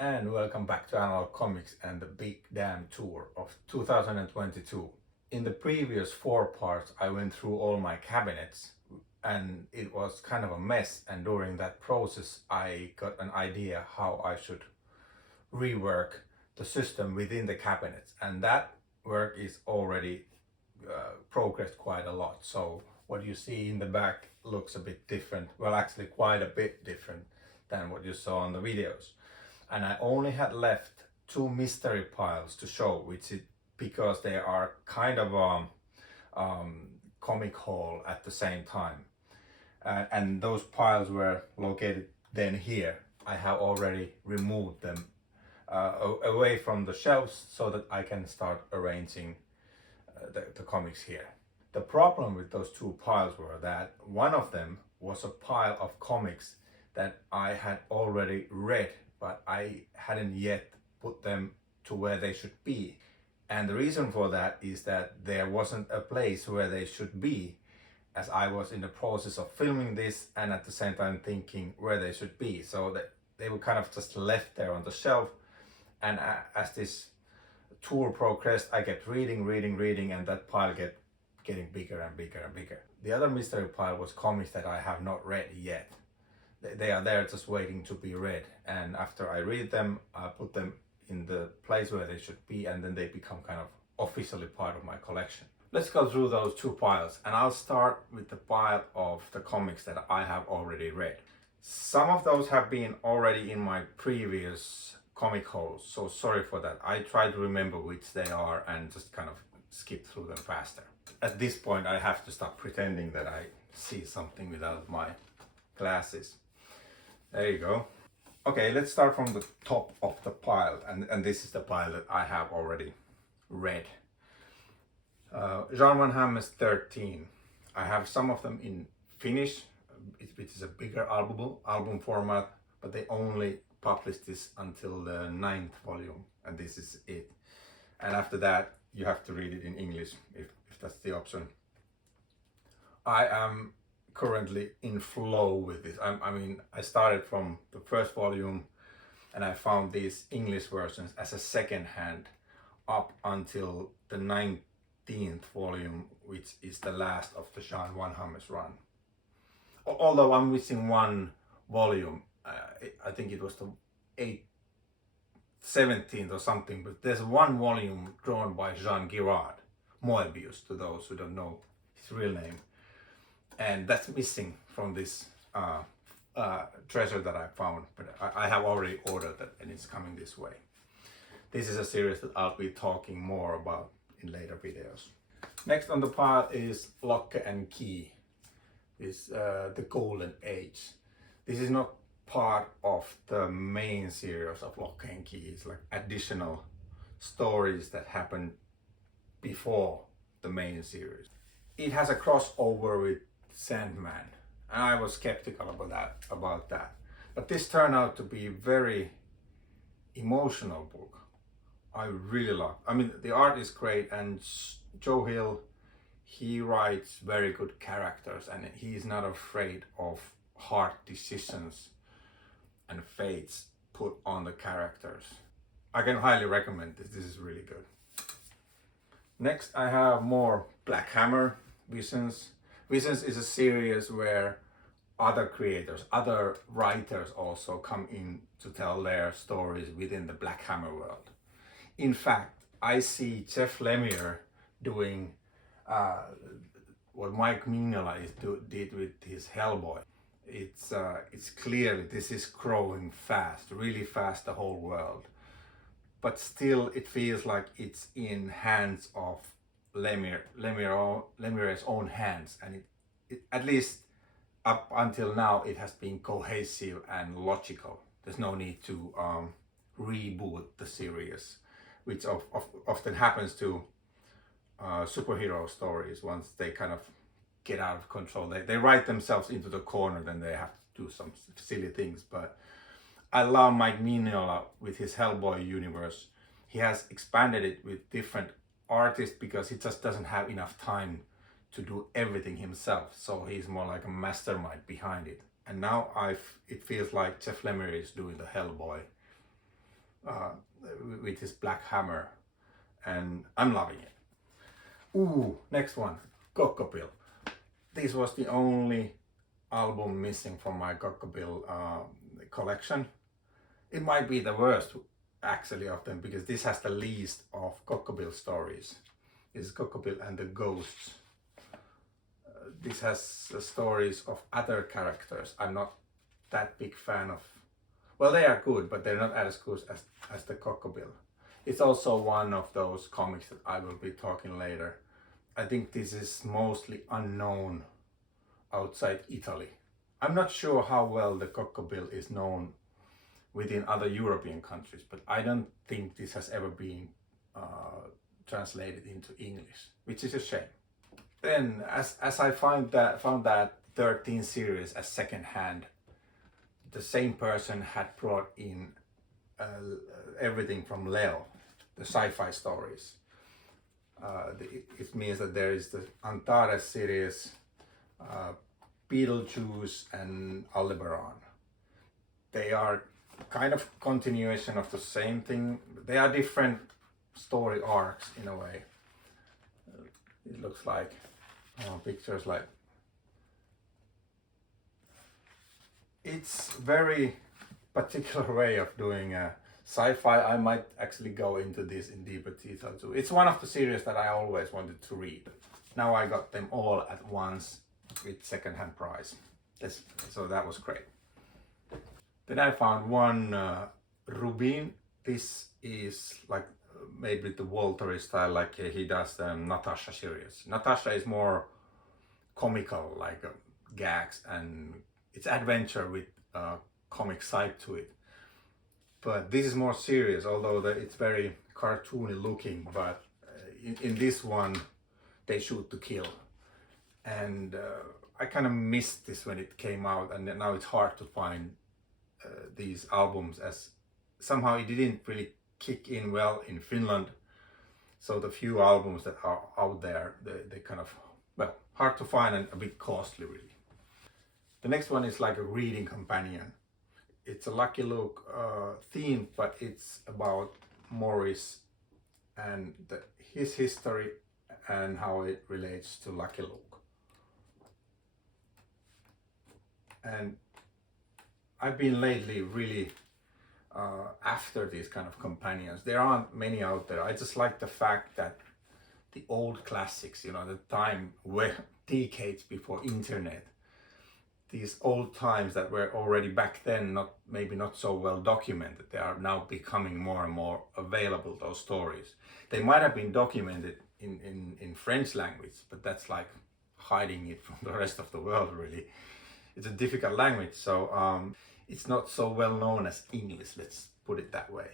and welcome back to Analog Comics and the Big Damn Tour of 2022. In the previous 4 parts I went through all my cabinets and it was kind of a mess, and during that process I got an idea how I should rework the system within the cabinets, and that work is already progressed quite a lot. So what you see in the back looks a bit different, well actually quite a bit different than what you saw on the videos. And I only had left 2 mystery piles to show, which is because they are kind of comic haul at the same time. And those piles were located then here. I have already removed them away from the shelves so that I can start arranging the comics here. The problem with those 2 piles were that one of them was a pile of comics that I had already read, but I hadn't yet put them to where they should be. And the reason for that is that there wasn't a place where they should be, as I was in the process of filming this and at the same time thinking where they should be. So that they were kind of just left there on the shelf. And as this tour progressed, I kept reading, and that pile kept getting bigger and bigger and bigger. The other mystery pile was comics that I have not read yet. They are there just waiting to be read, and after I read them, I put them in the place where they should be, and then they become kind of officially part of my collection. Let's go through those 2 piles, and I'll start with the pile of the comics that I have already read. Some of those have been already in my previous comic hauls, so sorry for that. I try to remember which they are and just kind of skip through them faster. At this point I have to stop pretending that I see something without my glasses. There you go. Okay, let's start from the top of the pile, and this is the pile that I have already read. Jan van Hamme's 13. I have some of them in Finnish, which is a bigger album format, but they only published this until the 9th volume, and this is it. And after that you have to read it in English if that's the option. I am currently in flow with this. I mean, I started from the first volume and I found these English versions as a second hand up until the 19th volume, which is the last of the Jan van Hamme's run. Although I'm missing one volume, I think it was the 17th or something, but there's one volume drawn by Jean Girard, Moebius to those who don't know his real name. And that's missing from this treasure that I found, but I have already ordered that and it's coming this way. This is a series that I'll be talking more about in later videos. Next on the pile is Lock and Key, the Golden Age. This is not part of the main series of Lock and Key. It's like additional stories that happened before the main series. It has a crossover with Sandman, and I was skeptical about that. But this turned out to be a very emotional book. I really love. I mean, the art is great, and Joe Hill, he writes very good characters, and he's not afraid of hard decisions and fates put on the characters. I can highly recommend this. This is really good. Next I have more Black Hammer Visions. Visions is a series where other creators, other writers also come in to tell their stories within the Black Hammer world. In fact, I see Jeff Lemire doing what Mike Mignola did with his Hellboy. It's clearly this is growing fast, really fast, the whole world. But still it feels like it's in hands of Lemire's own hands, and it at least up until now it has been cohesive and logical. There's no need to reboot the series, which often happens to superhero stories. Once they kind of get out of control, they write themselves into the corner, then they have to do some silly things. But I love Mike Mignola with his Hellboy universe. He has expanded it with different artist because he just doesn't have enough time to do everything himself, so he's more like a mastermind behind it. And now it feels like Jeff Lemire is doing the Hellboy uh, with his black hammer, and I'm loving it. Ooh, next one, Cocco Bill. This was the only album missing from my Cocco Bill collection. It might be the worst actually of them, because this has the least of Cocco Bill stories. This is Cocco Bill and the Ghosts. This has stories of other characters. I'm not that big fan of. Well, they are good, but they're not as good as the Cocco Bill. It's also one of those comics that I will be talking later. I think this is mostly unknown outside Italy. I'm not sure how well the Cocco Bill is known within other European countries, but I don't think this has ever been translated into English, which is a shame. Then, as I found that 13 series as second-hand, the same person had brought in everything from Leo, the sci-fi stories. It means that there is the Antares series, Beetlejuice and Aldebaran. They are kind of continuation of the same thing. They are different story arcs in a way. It looks like pictures like. It's very particular way of doing sci-fi. I might actually go into this in deeper detail too. It's one of the series that I always wanted to read. Now I got them all at once with second-hand price. So that was great. Then I found one Rubin. This is like made with the Walter style, like he does the Natasha series. Natasha is more comical, like gags, and it's adventure with comic side to it. But this is more serious, although it's very cartoony looking. But in this one, they shoot to kill, and I kind of missed this when it came out, and now it's hard to find these albums, as somehow it didn't really kick in well in Finland. So the few albums that are out there, they kind of, well, hard to find and a bit costly really. The next one is like a reading companion. It's a Lucky Luke theme, but it's about Morris and his history and how it relates to Lucky Luke. And I've been lately really after these kind of companions. There aren't many out there. I just like the fact that the old classics, you know, the time where decades before internet, these old times that were already back then maybe not so well documented, they are now becoming more and more available, those stories. They might have been documented in French language, but that's like hiding it from the rest of the world really. It's a difficult language, so it's not so well known as English, let's put it that way.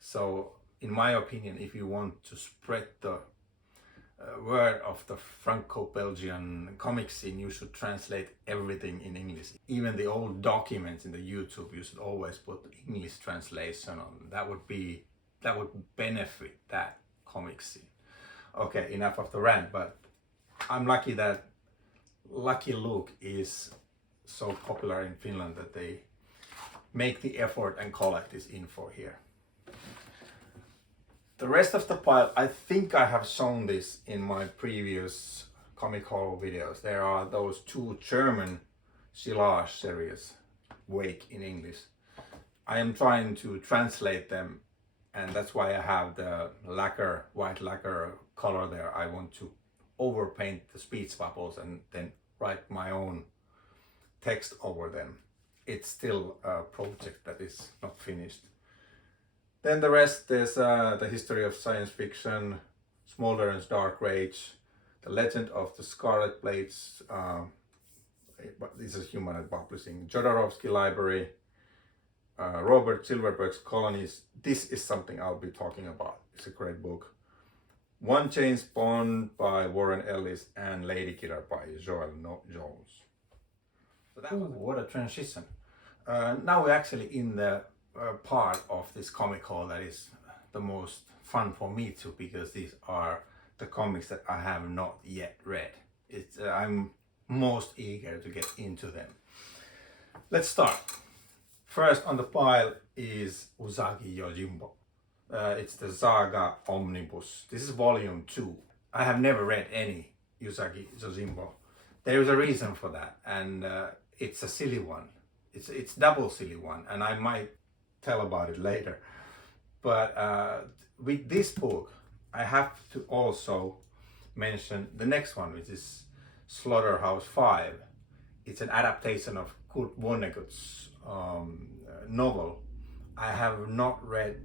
So in my opinion, if you want to spread the word of the Franco-Belgian comic scene, you should translate everything in English. Even the old documents in the YouTube, you should always put English translation on. That would benefit that comic scene. Okay, enough of the rant, but I'm lucky that Lucky Luke is so popular in Finland that they make the effort and collect this info here. The rest of the pile, I think I have shown this in my previous comic haul videos. There are those two German Silage series, Wake in English. I am trying to translate them, and that's why I have the lacquer, white lacquer color there. I want to overpaint the speech bubbles and then write my own text over them. It's still a project that is not finished. Then the rest, there's the history of science fiction, Smolderon's Dark Rage, the Legend of the Scarlet Blades, this is Humanite Publishing, Jodorowsky Library, Robert Silverberg's Colonies. This is something I'll be talking about. It's a great book. One James Bond by Warren Ellis and Lady Killer by Joel Jones. So that was what a transition. Now we're actually in the part of this comic haul that is the most fun for me too, because these are the comics that I have not yet read. I'm most eager to get into them. Let's start. First on the pile is Usagi Yojimbo. It's the Saga Omnibus. This is volume 2. I have never read any Usagi Yojimbo. There is a reason for that, and it's a silly one. It's double silly one, and I might tell about it later. But with this book, I have to also mention the next one, which is Slaughterhouse-5. It's an adaptation of Kurt Vonnegut's novel. I have not read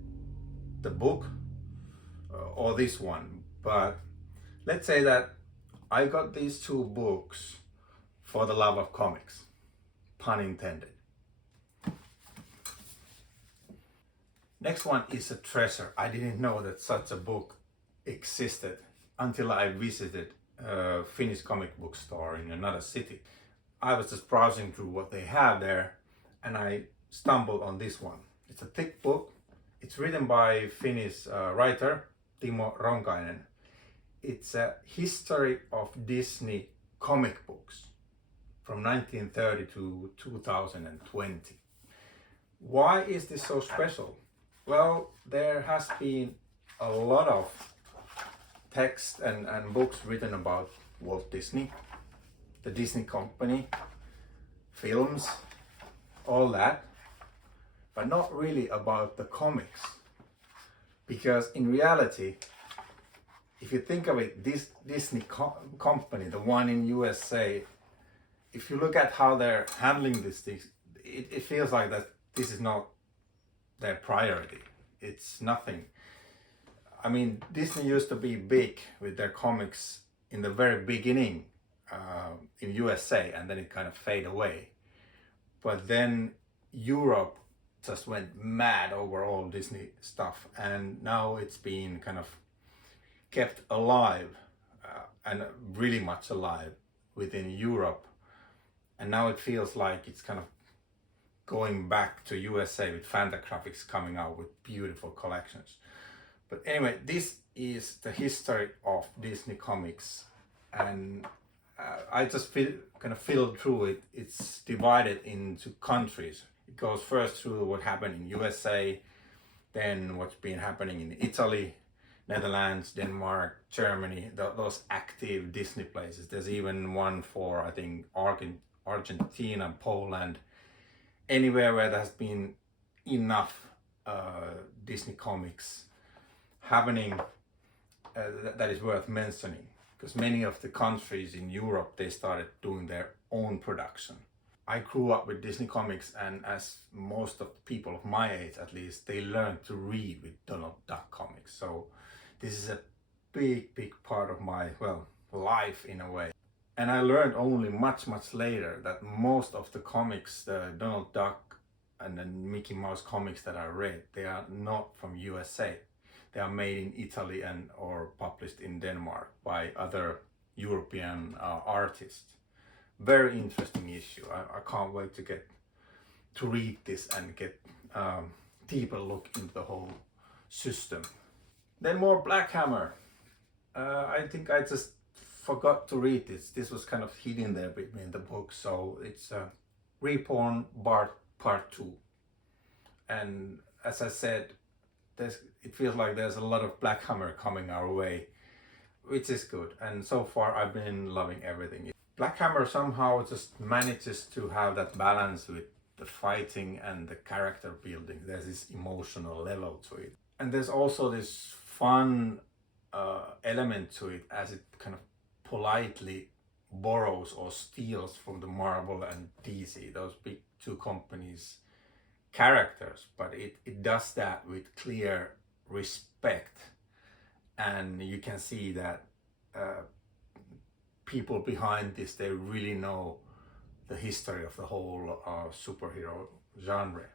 the book or this one, but let's say that I got these two books for the love of comics, pun intended. Next one is a treasure. I didn't know that such a book existed until I visited a Finnish comic book store in another city. I was just browsing through what they have there, and I stumbled on this one. It's a thick book. It's written by Finnish writer Timo Ronkainen. It's a history of Disney comic books from 1930 to 2020. Why is this so special? Well, there has been a lot of text and books written about Walt Disney, the Disney company, films, all that, but not really about the comics. Because in reality, if you think of it, this Disney company, the one in USA, if you look at how they're handling this thing, it feels like that this is not their priority. It's nothing. I mean, Disney used to be big with their comics in the very beginning in USA, and then it kind of faded away. But then Europe just went mad over all Disney stuff, and now it's been kind of kept alive and really much alive within Europe. And now it feels like it's kind of going back to USA with Fantagraphics coming out with beautiful collections. But anyway, this is the history of Disney comics, and I just kind of filled through it. It's divided into countries. It goes first through what happened in USA, then what's been happening in Italy, Netherlands, Denmark, Germany, those active Disney places. There's even one for, I think, Argentina, Poland, anywhere where there's been enough Disney comics happening that is worth mentioning. Because many of the countries in Europe, they started doing their own production. I grew up with Disney comics, and as most of the people of my age at least, they learned to read with Donald Duck comics. So this is a big part of my, well, life in a way. And I learned only much later that most of the comics, the Donald Duck and the Mickey Mouse comics that I read, they are not from USA. They are made in Italy and or published in Denmark by other European artists. Very interesting issue. I can't wait to read this and get deeper look into the whole system. Then more Black Hammer. I think I just forgot to read this. This was kind of hidden there with me in the book. So it's Reborn Part 2. And as I said, it feels like there's a lot of Black Hammer coming our way, which is good. And so far I've been loving everything. Black Hammer somehow just manages to have that balance with the fighting and the character building. There's this emotional level to it. And there's also this fun element to it, as it kind of politely borrows or steals from the Marvel and DC, those big two companies' characters, but it does that with clear respect, and you can see that people behind this, they really know the history of the whole superhero genre.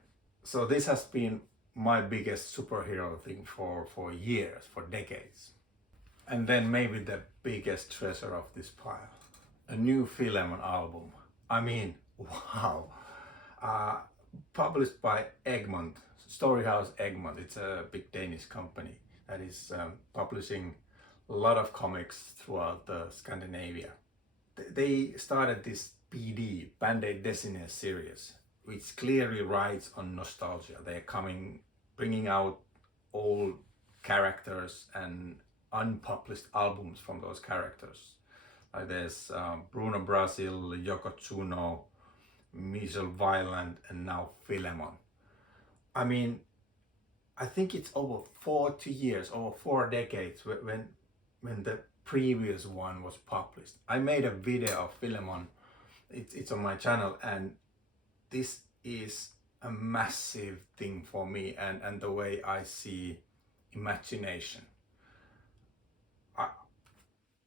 So this has been my biggest superhero thing for years, for decades. And then maybe the biggest treasure of this pile, a new Philemon album. I mean, wow. Published by Egmont, Storyhouse Egmont. It's a big Danish company that is publishing a lot of comics throughout Scandinavia. They started this BD, Band-Aid Dessiner series, which clearly rides on nostalgia. They're bringing out old characters and unpublished albums from those characters. Like there's Bruno Brazil, Yoko Tsuno, Michel Violent, and now Philemon. I mean, I think it's over 40 years, over 4 decades when the previous one was published. I made a video of Philemon. It's on my channel, and this is a massive thing for me and the way I see imagination.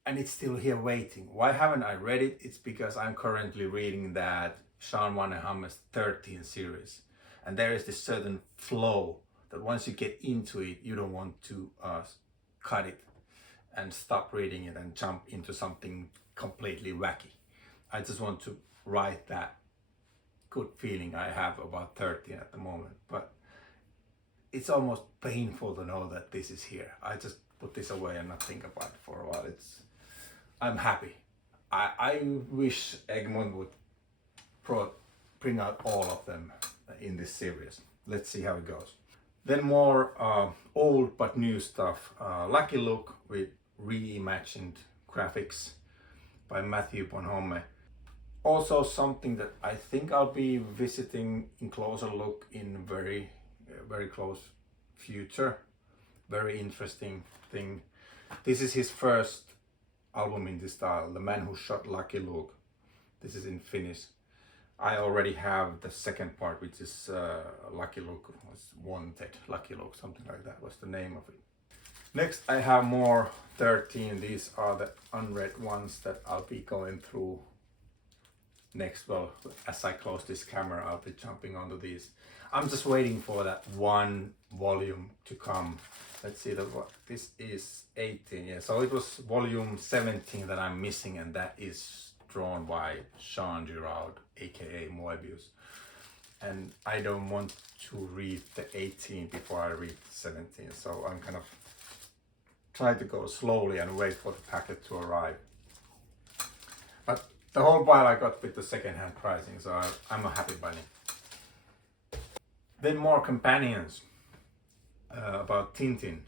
And it's still here waiting. Why haven't I read it? It's because I'm currently reading that Sean Wannehammer's 13 series. And there is this certain flow that once you get into it, you don't want to cut it and stop reading it and jump into something completely wacky. I just want to write that good feeling I have about 13 at the moment. But it's almost painful to know that this is here. I just put this away and not think about it for a while. I'm happy. I wish Egmont would bring out all of them in this series. Let's see how it goes. Then more old but new stuff. Lucky Luke with reimagined graphics by Matthew Bonhomme. Also something that I think I'll be visiting in closer look in very close future. Very interesting thing. This is his first album in this style, The Man Who Shot Lucky Luke. This is in Finnish. I already have the second part, which is Lucky Luke was Wanted. Lucky Luke, something like that was the name of it. Next I have more 13. These are the unread ones that I'll be going through next. Well, as I close this camera, I'll be jumping onto these. I'm just waiting for that one volume to come. Let's see, this is 18. Yeah, so it was volume 17 that I'm missing, and that is drawn by Jean Giraud, aka Moebius. And I don't want to read the 18 before I read 17, so I'm kind of trying to go slowly and wait for the packet to arrive. But the whole pile I got with the second-hand pricing, so I'm a happy bunny. Then more companions about Tintin.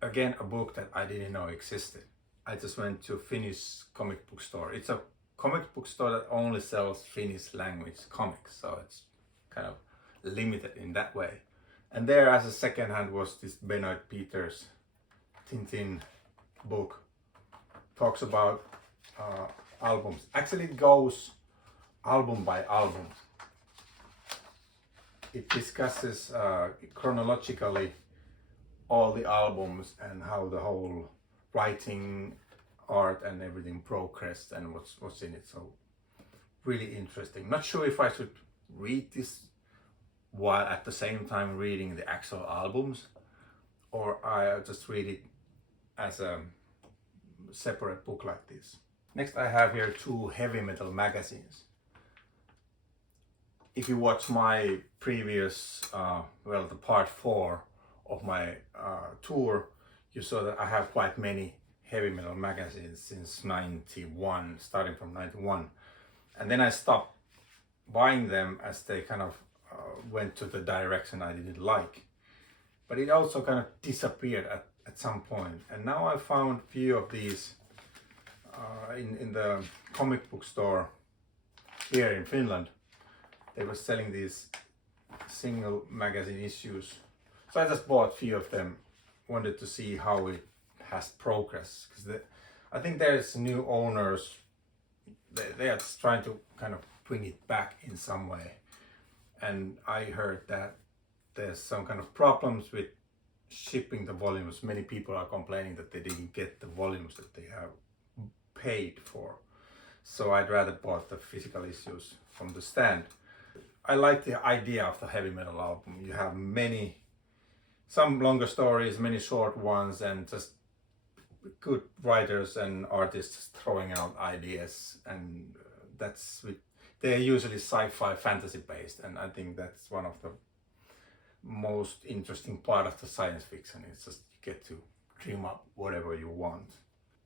Again, a book that I didn't know existed. I just went to a Finnish comic book store. It's a comic book store that only sells Finnish language comics, so it's kind of limited in that way. And there, as a second hand, was this Benoit Peters Tintin book. Talks about albums. Actually, it goes album by album. It discusses chronologically all the albums and how the whole writing, art and everything progressed and what's in it. So really interesting. Not sure if I should read this while at the same time reading the actual albums, or I just read it as a separate book like this. Next I have here 2 heavy metal magazines. If you watch my previous, the part 4 of my tour, you saw that I have quite many heavy metal magazines since 91, starting from 91. And then I stopped buying them as they kind of went to the direction I didn't like. But it also kind of disappeared at some point. And now I found a few of these in the comic book store here in Finland. They were selling these single magazine issues. So I just bought a few of them, wanted to see how it has progressed. Because I think there's new owners, they are just trying to kind of bring it back in some way. And I heard that there's some kind of problems with shipping the volumes. Many people are complaining that they didn't get the volumes that they have paid for. So I'd rather bought the physical issues from the stand. I like the idea of the heavy metal album. You have some longer stories, many short ones, and just good writers and artists throwing out ideas. And they're usually sci-fi fantasy based, and I think that's one of the most interesting part of the science fiction. It's just you get to dream up whatever you want.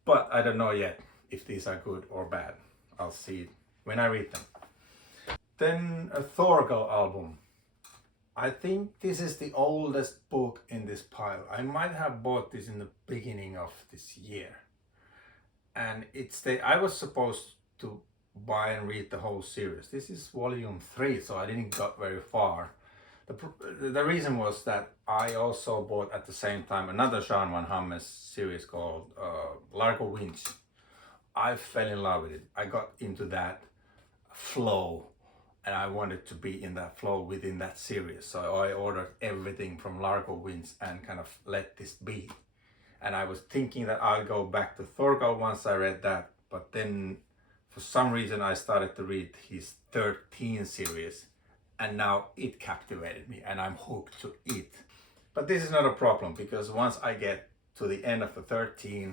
But I don't know yet if these are good or bad. I'll see it when I read them. Then a Thorgal album. I think this is the oldest book in this pile. I might have bought this in the beginning of this year. And I was supposed to buy and read the whole series. This is volume 3, so I didn't got very far. The reason was that I also bought at the same time another Jean Van Hamme series called Largo Winch. I fell in love with it. I got into that flow and I wanted to be in that flow within that series. So I ordered everything from Largo Winch and kind of let this be. And I was thinking that I'll go back to Thorgal once I read that, but then for some reason I started to read his XIII series, and now it captivated me and I'm hooked to it. But this is not a problem, because once I get to the end of the XIII,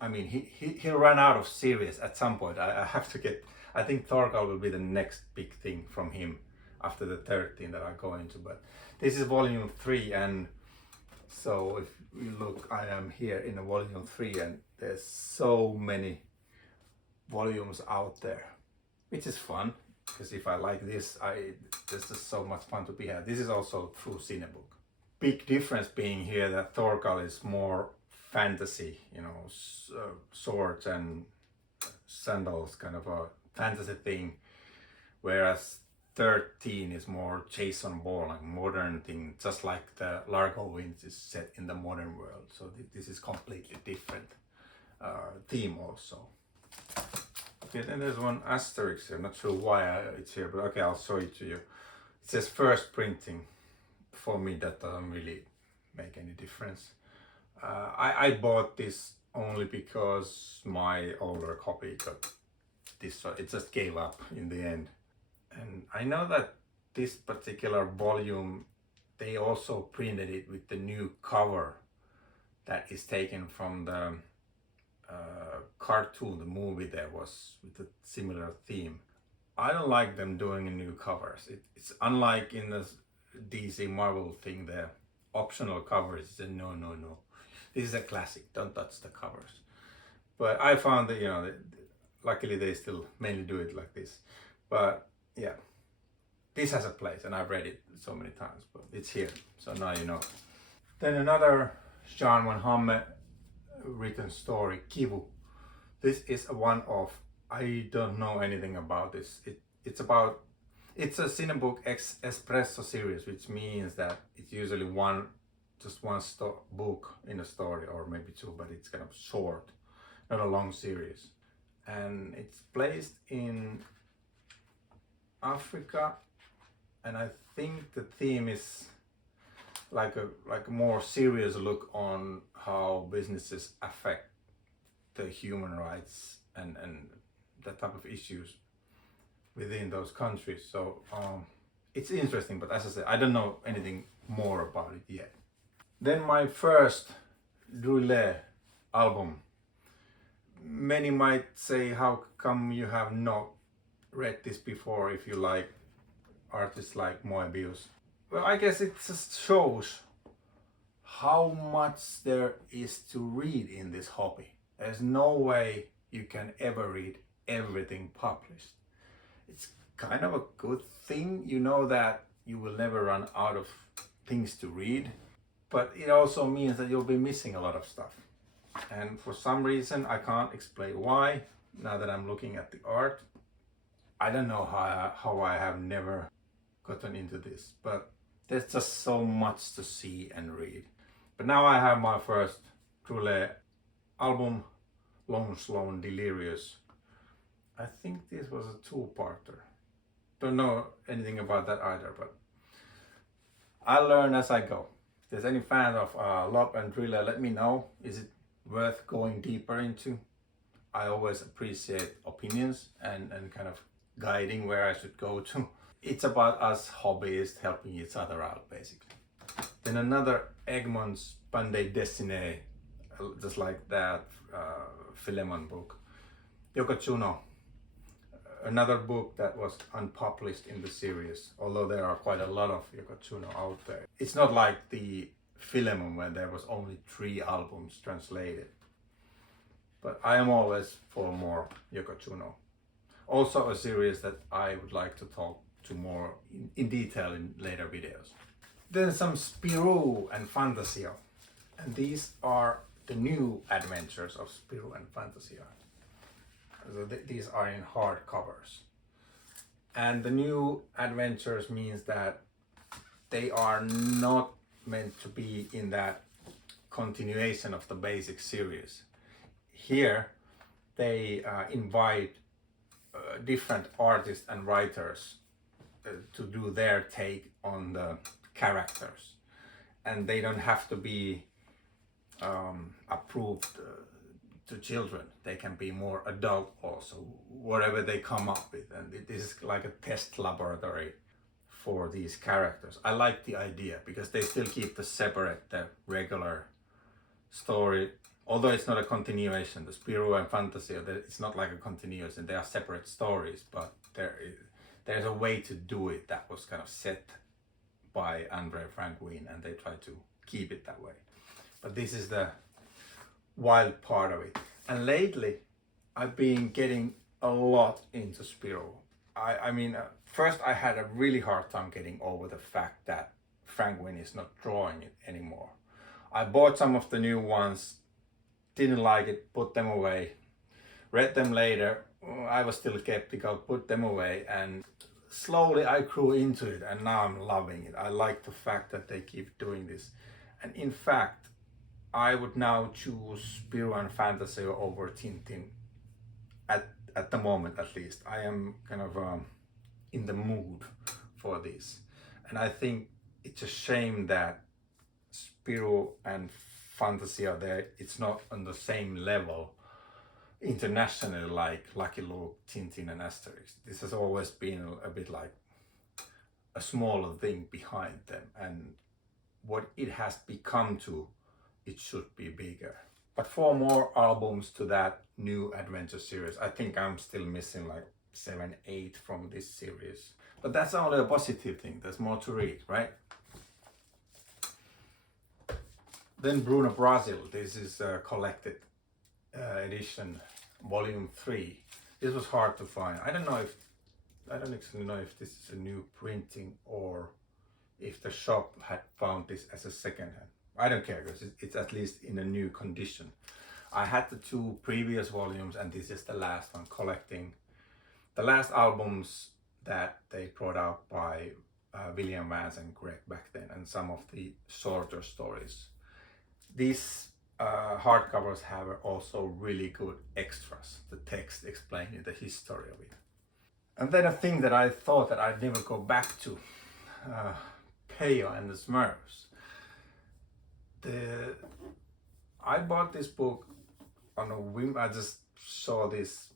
I mean, he'll run out of series at some point. I have to get, I think Thorgal will be the next big thing from him after the XIII that I go into. But this is volume 3, and so if you look, I am here in a volume 3, and there's so many volumes out there, which is fun, because if I like this, there's just so much fun to be had. This is also a true Cinebook. Big difference being here that Thorgal is more fantasy, you know, swords and sandals, kind of a fantasy thing, whereas XIII is more chase on ball, like modern thing, just like the Largo Winch is set in the modern world. So this is completely different theme also. Okay, then there's one Asterix here. I'm not sure why it's here, but okay, I'll show it to you. It says first printing. For me, that doesn't really make any difference. I bought this only because my older copy got this, so it just gave up in the end. And I know that this particular volume, they also printed it with the new cover that is taken from the cartoon, the movie there was with a similar theme. I don't like them doing new covers. It's unlike in the DC Marvel thing, the optional covers. It's a no. This is a classic, don't touch the covers. But I found that, you know, luckily they still mainly do it like this. But yeah, this has a place, and I've read it so many times, but it's here, so now you know. Then another Jean Van Hamme written story, Kibu. This is a one-off. I don't know anything about this. It's a Cinebook Espresso series, which means that it's usually just one book in a story, or maybe two, but it's kind of short, not a long series. And it's placed in Africa, and I think the theme is like a more serious look on how businesses affect the human rights and that type of issues within those countries. So it's interesting, but as I said, I don't know anything more about it yet. Then my first Roulette album. Many might say, how come you have not read this before if you like artists like Moebius? Well, I guess it just shows how much there is to read in this hobby. There's no way you can ever read everything published. It's kind of a good thing, you know, that you will never run out of things to read, but it also means that you'll be missing a lot of stuff. And for some reason, I can't explain why, now that I'm looking at the art. I don't know how I have never gotten into this, but there's just so much to see and read. But now I have my first Roulette album, Lone Sloan Delirious. I think this was a two-parter. Don't know anything about that either, but I learn as I go. If there's any fan of love and thriller, let me know. Is it worth going deeper into? I always appreciate opinions and kind of guiding where I should go to. It's about us hobbyists helping each other out, basically. Then another Egmont's Bande Dessinée, just like that Philemon book. Yokochuno, another book that was unpublished in the series, although there are quite a lot of Yokochuno out there. It's not like the Philemon where there was only 3 albums translated. But I am always for more Yokochuno. Also a series that I would like to talk to more in detail in later videos. Then some Spiro and Fantasy, and these are the new adventures of Spiro and Fantasy. So these are in hard covers. And the new adventures means that they are not meant to be in that continuation of the basic series. Here they invite different artists and writers to do their take on the characters, and they don't have to be approved to children. They can be more adult also, whatever they come up with, and it is like a test laboratory for these characters. I like the idea because they still keep the regular story, although it's not a continuation. The Spiro and Fantasy, it's not like a continuation, they are separate stories, but there's a way to do it that was kind of set by Andre Franquin, and they try to keep it that way. But this is the wild part of it. And lately I've been getting a lot into Spiro. I mean, first I had a really hard time getting over the fact that Franquin is not drawing it anymore. I bought some of the new ones, didn't like it, put them away, read them later, I was still skeptical, put them away, and slowly I grew into it, and now I'm loving it. I like the fact that they keep doing this. And in fact, I would now choose Spiro and Fantasy over Tintin, at the moment at least. I am kind of in the mood for this. And I think it's a shame that Spiro and Fantasy are there. It's not on the same level internationally like Lucky Luke, Tintin and Asterix. This has always been a bit like a smaller thing behind them, and what it has become to, it should be bigger. But 4 more albums to that new adventure series. I think I'm still missing like 7, 8 from this series. But that's only a positive thing. There's more to read, right? Then Bruno Brazil. This is a collected edition, volume 3. This was hard to find. I don't actually know if this is a new printing or if the shop had found this as a second-hand. I don't care because it's at least in a new condition. I had the 2 previous volumes, and this is the last one, collecting the last albums that they brought out by William Vance and Greg back then, and some of the shorter stories. These hardcovers have also really good extras, the text explaining the history of it. And then a thing that I thought that I'd never go back to, Peyo and the Smurfs. I bought this book on a whim. I just saw this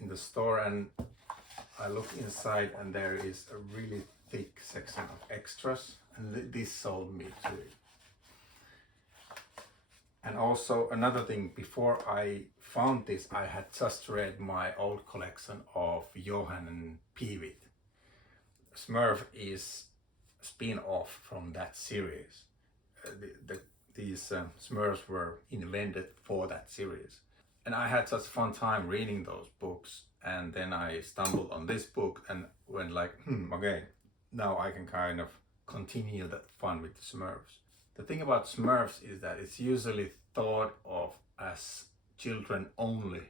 in the store and I looked inside, and there is a really thick section of extras, and this sold me to it. And also another thing, before I found this, I had just read my old collection of Johan and Peewit. Smurf is a spin-off from that series. These Smurfs were invented for that series. And I had such fun time reading those books, and then I stumbled on this book and went like, okay, now I can kind of continue that fun with the Smurfs. The thing about Smurfs is that it's usually thought of as children-only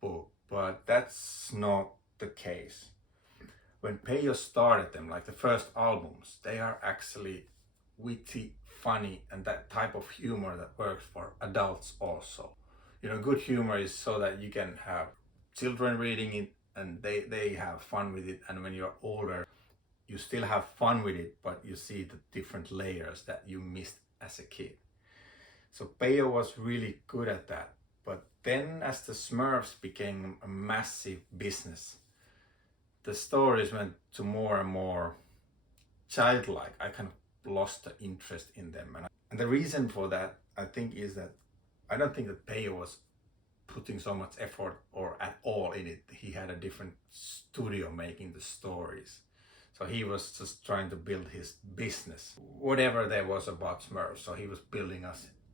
book, but that's not the case. When Peyo started them, like the first albums, they are actually witty, funny, and that type of humor that works for adults also. You know, good humor is so that you can have children reading it and they have fun with it, and when you're older, you still have fun with it, but you see the different layers that you missed as a kid. So Peyo was really good at that. But then as the Smurfs became a massive business, the stories went to more and more childlike. I kind of lost the interest in them. And the reason for that, I think, is that I don't think that Peyo was putting so much effort or at all in it. He had a different studio making the stories. So he was just trying to build his business, whatever there was about Smurfs. So he was building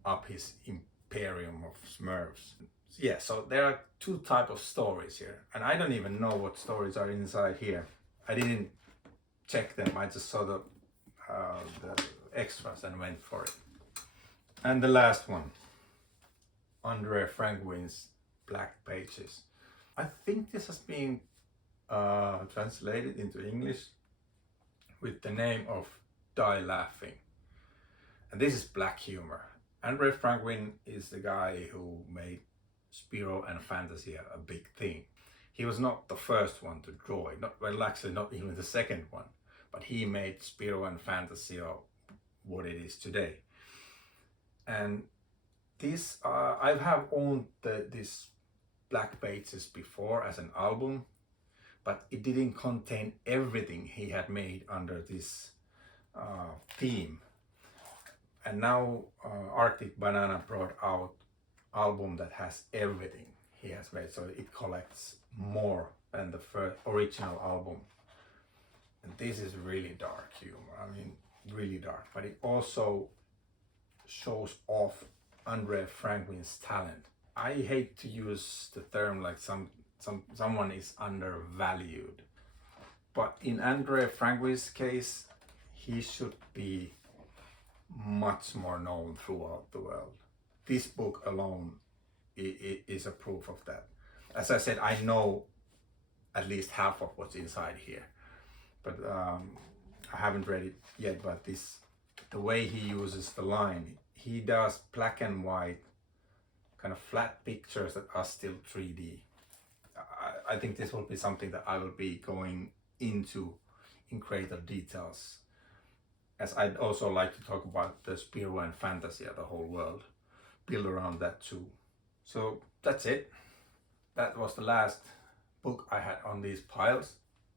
up his imperium of Smurfs. Yeah, so there are two types of stories here, and I don't even know what stories are inside here. I didn't check them. I just saw the extras and went for it. And the last one, Andre Frankwin's Black Pages. I think this has been translated into English with the name of Die Laughing. And this is black humor. Andre Frankwin is the guy who made Spiro and Fantasy a big thing. He was not the first one to draw it, well, actually not even the second one, but he made Spiro and Fantasy what it is today. And this, I have owned this Black Pages before as an album, but it didn't contain everything he had made under this theme. And now Arctic Banana brought out album that has everything he has made, so it collects more than the first original album. And this is really dark humor, I mean really dark, but it also shows off Andre Frankwin's talent. I hate to use the term like someone is undervalued, but in Andre Frankwin's case, he should be much more known throughout the world. This book alone is a proof of that. As I said, I know at least half of what's inside here, but I haven't read it yet. But the way he uses the line, he does black and white kind of flat pictures that are still 3D. I think this will be something that I will be going into in greater details, as I'd also like to talk about the Spiro and Fantasy of the whole world, build around that too. So that's it. That was the last book I had on these piles,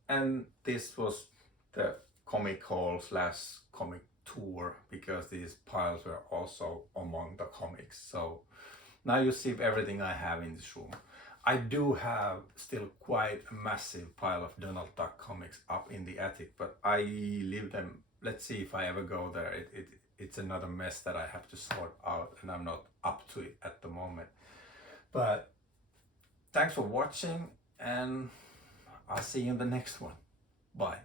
and this was the comic haul / comic tour, because these piles were also among the comics. So now you see everything I have in this room. I do have still quite a massive pile of Donald Duck comics up in the attic, but I leave them. Let's see if I ever go there. It's another mess that I have to sort out, and I'm not up to it at the moment. But thanks for watching, and I'll see you in the next one. Bye.